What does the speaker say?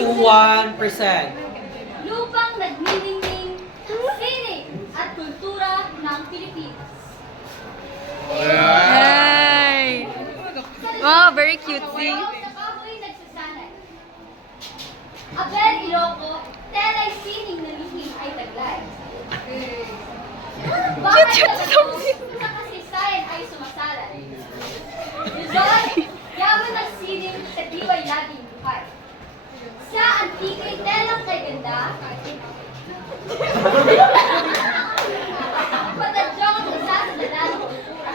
81%. Lupang nagniningning, sining at kultura ng Pilipinas. Hey! Wow, very cutesy. Sa kahoy nagsasanay. Abel Iloco, telay sining na lihim ay taglay. Bakit sa kasaysayan ay sumasalay? Luzon, yaman ng sining sa diwa'y laging buhay. Sa antikay telang kay ganda, patadyong ang isa sa dalang kultura.